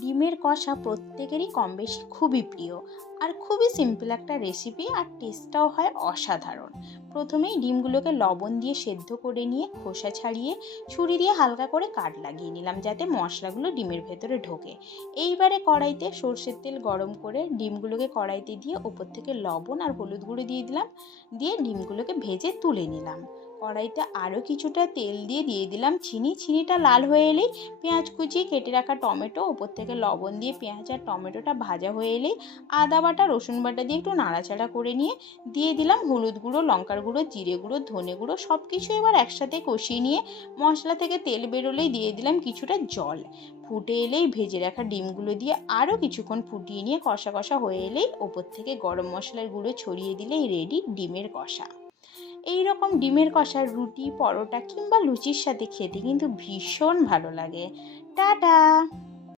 ডিমের কষা প্রত্যেকেরই কম বেশি খুবই প্রিয় আর খুবই সিম্পল একটা রেসিপি, আর টেস্টটাও হয় অসাধারণ। প্রথমেই ডিমগুলোকে লবণ দিয়ে সেদ্ধ করে নিয়ে খোসা ছাড়িয়ে ছুরি দিয়ে হালকা করে কাট লাগিয়ে নিলাম, যাতে মশলাগুলো ডিমের ভেতরে ঢোকে। এইবারে কড়াইতে সর্ষের তেল গরম করে ডিমগুলোকে কড়াইতে দিয়ে ওপর থেকে লবণ আর হলুদ গুঁড়ো দিয়ে দিলাম, দিয়ে ডিমগুলোকে ভেজে তুলে নিলাম। কড়াইতে আরও কিছুটা তেল দিয়ে দিলাম চিনিটা লাল হয়ে এলেই পেঁয়াজ কুচি, কেটে রাখা টমেটো, ওপর থেকে লবণ দিয়ে পেঁয়াজ আর টমেটোটা ভাজা হয়ে এলেই আদা বাটা রসুন বাটা দিয়ে একটু নাড়াচাড়া করে নিয়ে দিয়ে দিলাম হলুদ গুঁড়ো, লঙ্কার গুঁড়ো, জিরে গুঁড়ো, ধনে গুঁড়ো, সব কিছু এবার একসাথে কষিয়ে নিয়ে মশলা থেকে তেল বেরোলেই দিয়ে দিলাম কিছুটা জল। ফুটে এলেই ভেজে রাখা ডিমগুলো দিয়ে আরও কিছুক্ষণ ফুটিয়ে নিয়ে কষা কষা হয়ে এলেই ওপর থেকে গরম মশলার গুঁড়ো ছড়িয়ে দিলেই রেডি ডিমের কষা। এই রকম ডিমের কষা রুটি, পরোটা কিংবা লুচির সাথে খেতে কিন্তু ভীষণ ভালো লাগে। টাটা।